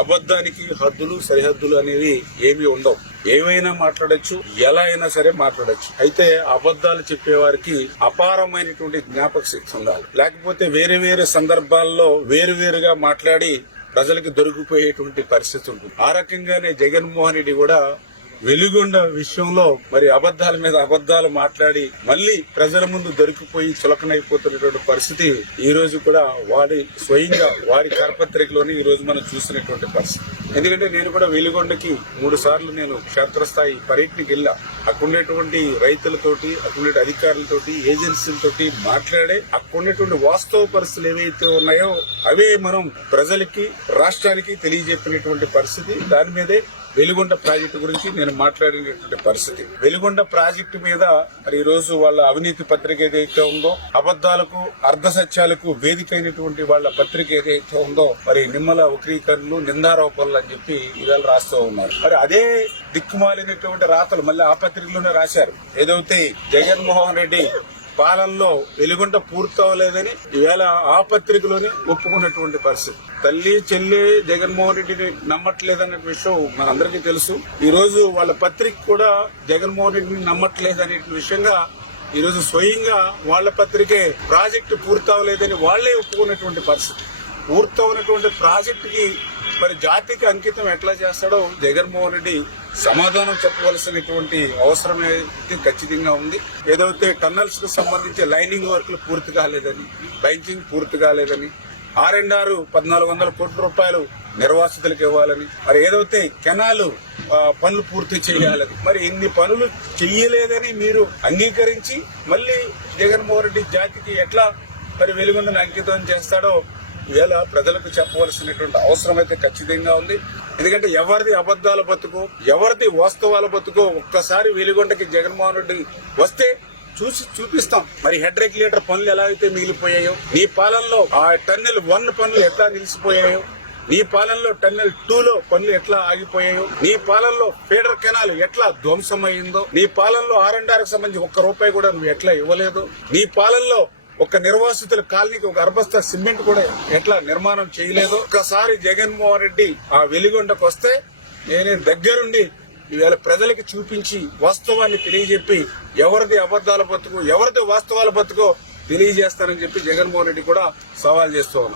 అబద్ధానికి హద్దులు సరిహద్దులు అనేవి ఏమీ ఉండవు. ఏమైనా మాట్లాడచ్చు ఎలా అయినా సరే మాట్లాడచ్చు. అయితే అబద్ధాలు చెప్పేవారికి అపారమైనటువంటి జ్ఞాపక శక్తి ఉండాలి. లేకపోతే వేరే వేరే సందర్భాల్లో వేరు వేరుగా మాట్లాడి ప్రజలకు దొరికిపోయేటువంటి పరిస్థితి ఉంటుంది. ఆ రకంగానే జగన్మోహన్ రెడ్డి కూడా వెలుగొండ విషయంలో మరి అబద్ధాల మీద అబద్ధాలు మాట్లాడి మళ్ళీ ప్రజల ముందు దొరికిపోయి చులకనైపోతున్నటువంటి పరిస్థితి ఈ రోజు కూడా వాడి స్వయంగా వారి కరపత్రికలోనే ఈ రోజు మనం చూసినటువంటి పరిస్థితి. ఎందుకంటే నేను కూడా వెలుగొండకి మూడు సార్లు నేను క్షేత్రస్థాయి పర్యటనకి వెళ్ళా. అక్కడ రైతులతోటి అక్కడ అధికారులతోటి ఏజెన్సీలతోటి మాట్లాడే అక్కడున్నటువంటి వాస్తవ పరిస్థితులు ఏవైతే ఉన్నాయో అవే మనం ప్రజలకి రాష్ట్రానికి తెలియజెప్పినటువంటి పరిస్థితి. దాని మీదే వెలుగొండ ప్రాజెక్టు గురించి నేను మాట్లాడినటువంటి పరిస్థితి. వెలుగొండ ప్రాజెక్టు మీద మరి ఈ రోజు వాళ్ళ అవినీతి పత్రిక ఏదైతే ఉందో అబద్దాలకు అర్ధ సత్యాలకు వేదిక అయినటువంటి వాళ్ళ పత్రిక ఏదైతే ఉందో మరి నిమ్మల వక్రీకరణలు నిందారోపణలు అని చెప్పి ఇవాళ రాస్తూ ఉన్నారు. మరి అదే దిక్కుమాలినటువంటి రాతలు మళ్ళీ ఆ పత్రికలోనే రాశారు. ఏదైతే జగన్మోహన్ రెడ్డి పాలనలో వెలుగుంట పూర్తవలేదని ఈవేళ ఆ పత్రికలోనే ఒప్పుకున్నటువంటి పరిస్థితి. తల్లి చెల్లి జగన్మోహన్ రెడ్డిని నమ్మట్లేదనే విషయం మనందరికీ తెలుసు. ఈ రోజు వాళ్ళ పత్రిక కూడా జగన్మోహన్ రెడ్డిని నమ్మట్లేదనే విషయంగా ఈరోజు స్వయంగా వాళ్ళ పత్రికే ప్రాజెక్టు పూర్తవలేదని వాళ్ళే ఒప్పుకున్నటువంటి పరిస్థితి. పూర్తవునటువంటి ప్రాజెక్టుకి మరి జాతికి అంకితం ఎట్లా చేస్తాడో జగన్మోహన్ రెడ్డి సమాధానం చెప్పవలసినటువంటి అవసరం అయితే ఖచ్చితంగా ఉంది. ఏదైతే టన్నల్స్కు సంబంధించి లైనింగ్ వర్క్లు పూర్తి కాలేదని బెంచింగ్ పూర్తి కాలేదని ఆర్ అండ్ ఆర్ పద్నాలుగు వందల కోట్ల రూపాయలు నిర్వాసితులకు ఇవ్వాలని మరి ఏదైతే కెనాలు పనులు పూర్తి చేయాలని మరి ఇన్ని పనులు చెయ్యలేదని మీరు అంగీకరించి మళ్ళీ జగన్మోహన్ రెడ్డి జాతికి ఎట్లా మరి వెలుగుందని అంకితం చేస్తాడో ఇవాళ ప్రజలకు చెప్పవలసినటువంటి అవసరం అయితే ఖచ్చితంగా ఉంది. ఎందుకంటే ఎవరిది అబద్దాల బతుకు ఎవరిది వాస్తవాల బతుకు ఒక్కసారి వెలుగొండకి జగన్మోహన్ రెడ్డి వస్తే చూసి చూపిస్తాం. మరి హెడ్ రెగ్యులేటర్ పనులు ఎలా అయితే మిగిలిపోయాయో నీ పాలనలో ఆ టన్నెల్ వన్ పనులు ఎట్లా నిలిచిపోయాయో నీ పాలనలో టన్నెల్ టూ లో పనులు ఎట్లా ఆగిపోయాయో నీ పాలనలో ఫీడర్ కెనాల్ ఎట్లా ధ్వంసమైందో నీ పాలనలో ఆర్ అండ్ ఆర్ సంబంధించి ఒక్క రూపాయి కూడా నువ్వు ఎట్లా ఇవ్వలేదు నీ పాలనలో ఒక నిర్వాసితుల కాలనీకి ఒక అర్బస్తా సిమెంట్ కూడా ఎట్లా నిర్మాణం చేయలేదు ఒకసారి జగన్మోహన్ రెడ్డి ఆ వెలిగొండకు వస్తే నేనే దగ్గరుండి ఇవాళ ప్రజలకు చూపించి వాస్తవాన్ని తెలియజెప్పి ఎవరిది అబద్దాల బతుకు ఎవరిది వాస్తవాల బతుకో తెలియజేస్తానని చెప్పి జగన్మోహన్ రెడ్డి కూడా సవాల్ చేస్తూ